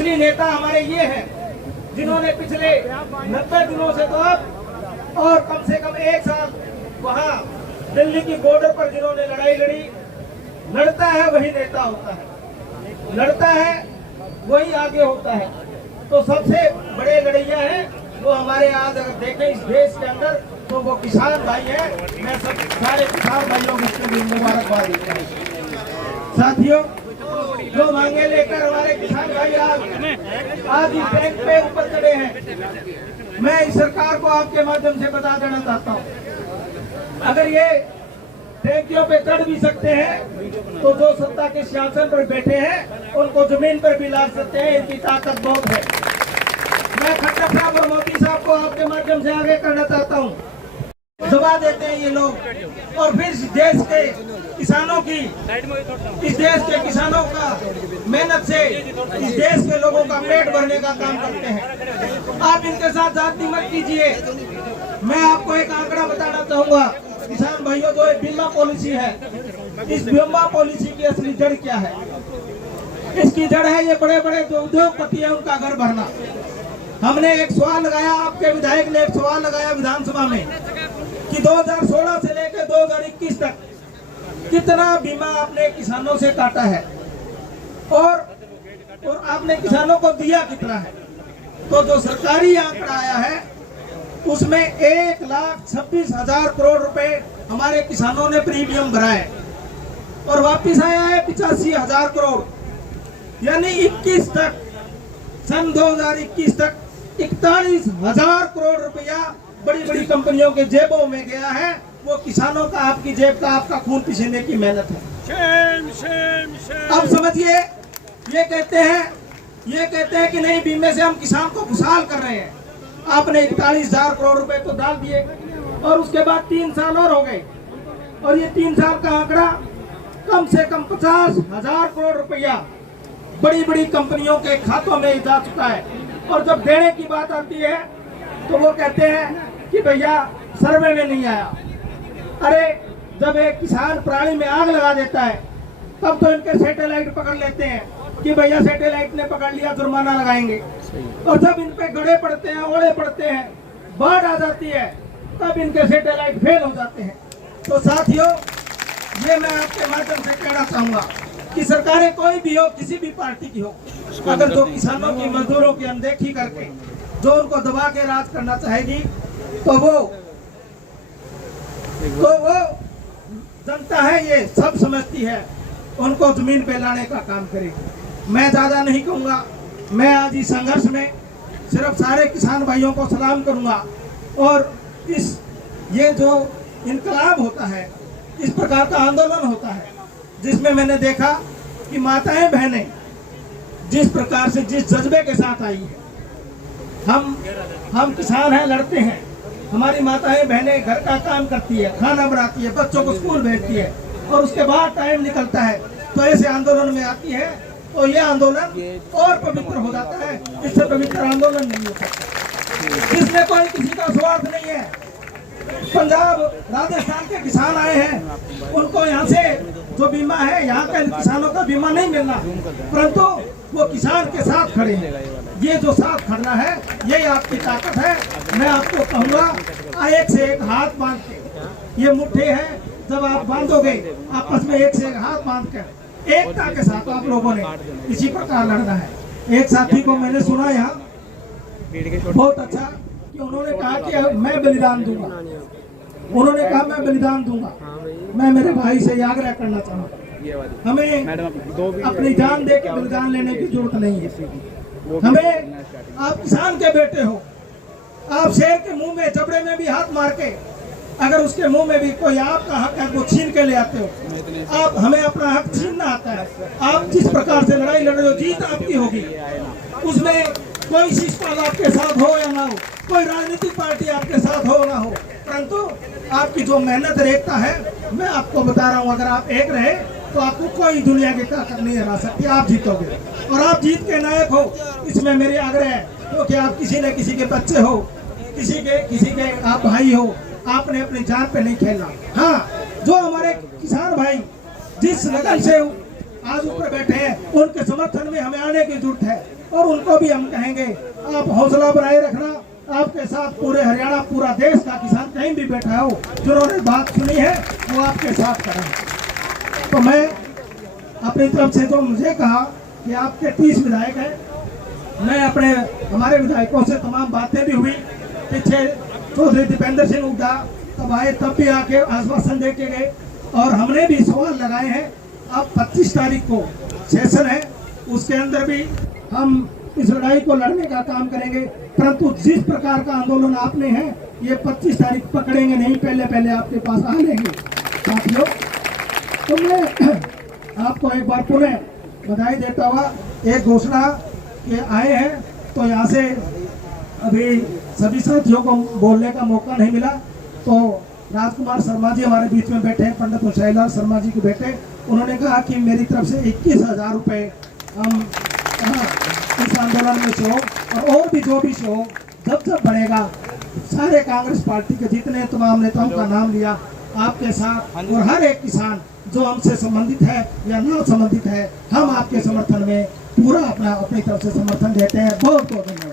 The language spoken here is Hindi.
असली नेता हमारे ये हैं जिन्होंने पिछले 90 दिनों से तो अब और कम से कम 1 साल वहाँ दिल्ली की बॉर्डर पर जिन्होंने लड़ाई लड़ी। लड़ता है वही नेता होता है, लड़ता है वही आगे होता है। तो सबसे बड़े लड़ैया हैं वो हमारे आज अगर देखें इस देश के अंदर तो वो किसान भाई हैं। मैं सब सारे किसान भाइयों को इसके लिए मुबारकबाद देता हूँ। साथियों, जो मांगे लेकर हमारे किसान भाई आज इस बैंक पे ऊपर चढ़े हैं, मैं इस सरकार को आपके माध्यम से बता देना चाहता हूँ, अगर ये टैंकियों पे चढ़ भी सकते हैं तो जो सत्ता के सिंहासन पर बैठे हैं उनको जमीन पर भी ला सकते हैं। इनकी ताकत बहुत है। मैं खट्टर साहब और मोदी साहब को आपके माध्यम से आगे करना चाहता हूँ। दबा देते हैं ये लोग और फिर इस देश के किसानों की, इस देश के किसानों का मेहनत से इस देश के लोगों का पेट भरने का काम करते हैं। आप इनके साथ जाति मत कीजिए। मैं आपको एक आंकड़ा बताना चाहूंगा किसान भाइयों, जो एक बीमा पॉलिसी है, इस बीमा पॉलिसी की असली जड़ क्या है? इसकी जड़ है ये बड़े बड़े जो उद्योगपति है उनका घर भरना। हमने एक सवाल लगाया, आपके विधायक ने एक सवाल लगाया विधानसभा में कि 2016 से लेकर 2021 तक कितना बीमा आपने किसानों से काटा है और आपने किसानों को दिया कितना है? तो जो सरकारी आंकड़ा आया है उसमें 1,26,000 करोड़ रुपए हमारे किसानों ने प्रीमियम भरा है और वापिस आया है 85,000 करोड़। यानी 21 तक, सन 2021 तक 41,000 करोड़ रुपया बड़ी बड़ी कंपनियों के जेबों में गया है। वो किसानों का, आपकी जेब का, आपका खून पसीने की मेहनत है। अब समझिए, ये कहते हैं कि नहीं बीमे से हम किसान को खुशहाल कर रहे हैं। आपने 41,000 करोड़ रुपए तो डाल दिए और उसके बाद 3 साल और हो गए और ये 3 साल का आंकड़ा कम से कम 50,000 करोड़ रुपया बड़ी बड़ी कंपनियों के खातों में जा चुका है। और जब देने की बात आती है तो वो कहते हैं कि भैया सर्वे में नहीं आया। अरे जब एक किसान पराली में आग लगा देता है तब तो इनके सैटेलाइट पकड़ लेते हैं कि भैया सैटेलाइट ने पकड़ लिया, जुर्माना लगाएंगे। और जब इन पे गड़े पड़ते हैं, ओले पड़ते हैं, बाढ़ आ जाती है, तब इनके सैटेलाइट फेल हो जाते हैं। तो साथियों, ये मैं आपके माध्यम से कहना चाहूंगा कि सरकारें कोई भी हो, किसी भी पार्टी की हो, अगर जो किसानों की, मजदूरों की अनदेखी करके जो उनको दबा के राज करना चाहेगी तो वो जनता है, ये सब समझती है, उनको जमीन पे लाने का काम करेगी। मैं ज्यादा नहीं कहूंगा। मैं आज इस संघर्ष में सिर्फ सारे किसान भाइयों को सलाम करूंगा और ये जो इनकलाब होता है, इस प्रकार का आंदोलन होता है जिसमें मैंने देखा कि माताएं बहनें जिस प्रकार से, जिस जज्बे के साथ आई है। हम किसान हैं, लड़ते हैं, हमारी माताएं बहनें घर का काम करती है, खाना बनाती है, बच्चों को स्कूल भेजती है और उसके बाद टाइम निकलता है तो ऐसे आंदोलन में आती है तो ये आंदोलन और पवित्र हो जाता है। इससे पवित्र आंदोलन नहीं हो सकता। इसमें कोई किसी का स्वार्थ नहीं है। पंजाब, राजस्थान के किसान आए हैं, उनको यहाँ से जो बीमा है, यहाँ के किसानों का बीमा नहीं मिलना, परंतु वो किसान के साथ खड़े हैं। ये जो साथ खड़ना है, यही आपकी ताकत है। मैं आपको कहूँगा, एक से एक हाथ बांध के, ये मुट्ठी है, जब आप बांधोगे आपस में एक से एक हाथ बांध कर एकता के साथ आप लोगों ने इसी प्रकार लड़ना है। एक साथी को मैंने सुना यहाँ बहुत अच्छा कि उन्होंने कहा कि मैं बलिदान दूंगा। उन्होंने कहा मैं बलिदान दूंगा। मैं मेरे भाई से आग्रह करना चाहूँगा, हमें अपनी जान दे के बलिदान लेने की जरूरत नहीं है। हमें, आप किसान के बेटे हो, आप शेर के मुंह में, जबड़े में भी हाथ मार के अगर उसके मुंह में भी कोई आपका हक है वो छीन के ले आते हो। आप, हमें अपना हक छीनना आता है। आप जिस प्रकार से लड़ाई लड़ रहे हो, जीत आपकी होगी। उसमें कोई शिष्टपाल आपके साथ हो या ना हो, कोई राजनीतिक पार्टी आपके साथ हो ना हो, परंतु आपकी जो मेहनत रेखता है, मैं आपको बता रहा हूँ, अगर आप एक रहे तो आपको कोई दुनिया की ताकत नहीं हरा सकती। आप जीतोगे और आप जीत के नायक हो, इसमें मेरे आग्रह है। क्योंकि आप किसी न किसी के बच्चे हो, किसी के आप भाई हो, आपने अपनी जान पे नहीं खेलना। हाँ, जो हमारे किसान भाई जिस लगन से आज ऊपर बैठे हैं, उनके समर्थन में हमें आने की जरूरत है। और उनको भी हम कहेंगे आप हौसला बनाए रखना। आपके साथ पूरे हरियाणा, पूरा देश का किसान कहीं भी बैठा हो, जिन्होंने बात सुनी है वो आपके साथ करें। तो मैं अपनी तरफ से जो मुझे कहा कि आपके 30 विधायक हैं, मैं अपने हमारे विधायकों से तमाम बातें भी हुई। पीछे चौधरी दीपेंद्र सिंह हुड्डा तब आए, तब भी आके आश्वासन दे के गए और हमने भी सवाल लगाए हैं। अब 25 तारीख को सेशन है, उसके अंदर भी हम इस लड़ाई को लड़ने का काम करेंगे। परंतु जिस प्रकार का आंदोलन आपने है, ये 25 तारीख पकड़ेंगे नहीं, पहले पहले आपके पास आ लेंगे साथियों। तो मैं आपको एक बार पुनः बधाई देता हुआ एक घोषणा के आए हैं, तो यहाँ से अभी सभी साथियों को बोलने का मौका नहीं मिला, तो राजकुमार शर्मा जी हमारे बीच में बैठे हैं, पंडित शैलाल शर्मा जी के बेटे। उन्होंने कहा कि मेरी तरफ से 21,000 रुपये हम इस आंदोलन में सहयोग और भी जो भी सहयोग जब जब बढ़ेगा, सारे कांग्रेस पार्टी के जितने तमाम नेताओं का नाम लिया आपके साथ, और हर एक किसान जो हमसे संबंधित है या ना संबंधित है, हम आपके समर्थन में पूरा अपनी तरफ से समर्थन देते हैं। बहुत बहुत धन्यवाद।